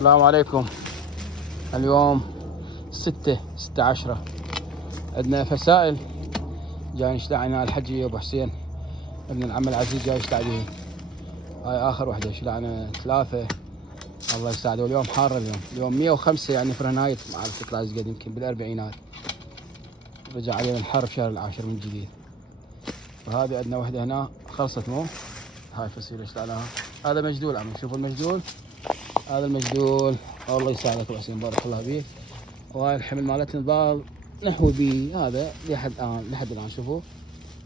السلام عليكم. اليوم 6/10 عندنا فسائل جاي نشتعنا الحجي ابو حسين ابن العم العزيز جاي يشتعدين. هاي اخر وحده شلعنا 3 الله يساعده. واليوم حار، اليوم 105 يعني فرنايت، ما عرفت تطلع قد يمكن بالاربعينات. رجع علينا الحر بشهر العاشر من جديد. وهذه عندنا وحده هنا خلصت مو هاي فصيله اشتعلناها. هذا مجدول عم تشوفوا المجدول، هذا المجدول الله يساعدك ابو حسين بارك الله بيك. وهاي الحمل مالتنا ضال نحو بي هذا لحد الان شوفوا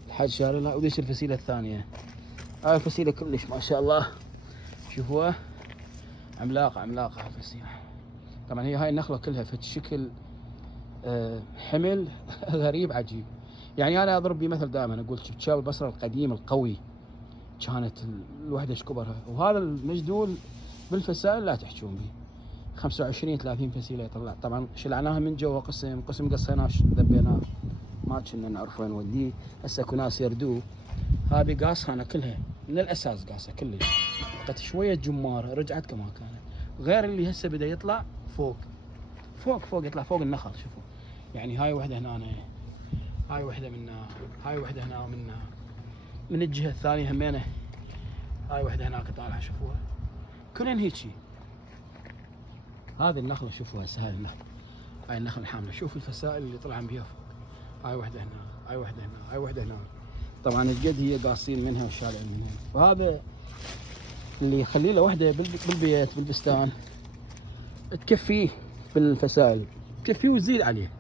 لحد شهر. وديش الفسيله الثانيه، هاي الفسيله كلش ما شاء الله شوفوها عملاقه الفسيله. طبعا هي هاي النخله كلها في شكل حمل غريب عجيب. يعني انا اضرب بمثل دائما اقول شبشاب البصره القديم القوي كانت الوحده ايش كبرها. وهذا المجدول بالفسائل لا تحجون به 25-30 فسيله يطلع. طبعا شلعناها من جوا قسم قصيناه ذبيناه ما كنا نعرف وين نوديه. هسه اكو ناس يردوه. هذه قاصها انا كلها من الاساس قاصه كلش. قد شويه جماره رجعت كما كانت، غير اللي هسه بدا يطلع فوق يطلع فوق النخل. شوفوا يعني هاي وحده هنا، هاي وحده منها، هاي وحده هنا منها من الجهه الثانيه همينه. هاي وحده هناك طالعه شوفوها كلن هيجي. هذه النخله شوفوها هسه، هاي النخله الحامله. شوف الفسائل اللي طلعن بيها فوق. هاي وحده هنا، هاي وحده هنا، هاي وحده هنا. طبعا الجد هي قاصين منها والشارعين منها. وهذا اللي يخلي له وحده بالبيت بالبستان تكفيه بالفسائل، تكفيه وتزيد عليه.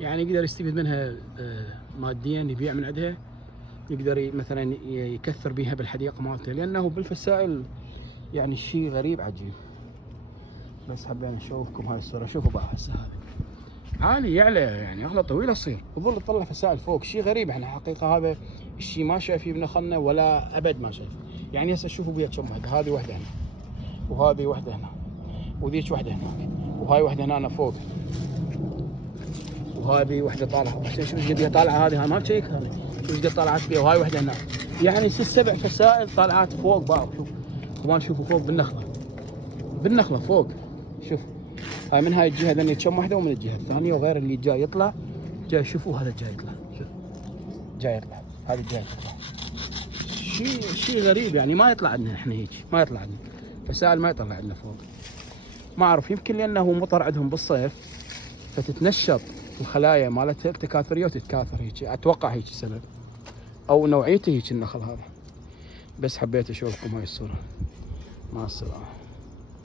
يعني يقدر يستفيد منها ماديا، يبيع من عندها، يقدر مثلا يكثر بها بالحديقه مالته، لانه بالفسائل يعني شيء غريب عجيب. بس حبينا نشوفكم هاي الصورة. شوفوا بقى هسه هذا عالي يعلى، يعني اغلى طويلة تصير وظل تطلع فسائل فوق. شيء غريب، احنا حقيقة هذا الشيء ما شايفيه بنخلنا ولا ابد ما شايفه. يعني هسه شوفوا بيها كم وحدة. هذه وحدة هنا، وهذه وحدة هنا، وذيك وحدة هناك، وهاي وحدة هنا فوق، وهذه وحدة طالعة. شوف ايش قد طالعة هذه ما تشيك هذه، شوف ايش قد طالعت فيها. وهاي وحدة هنا، يعني 6-7 فسائل طالعات فوق بعض. شوف كمان شوفوا فوق بالنخلة فوق. شوف هاي من هاي الجهه ذني كم وحده، ومن الجهه الثانيه، وغير اللي جاي يطلع جاي. شوفوا هذا جاي يطلع، شوف جاي يطلع، هذا جاي يطلع. شيء غريب، يعني ما يطلع عندنا احنا هيك، ما يطلع عندنا فسائل، ما يطلع عندنا فوق. ما اعرف، يمكن لانه مطر عندهم بالصيف فتتنشط الخلايا مالتها التكاثريه وتتكاثر هيك، اتوقع هيك سبب، او نوعيته هيك النخل هذا. بس حبيت اشوفكم هاي الصوره. مع السلامه.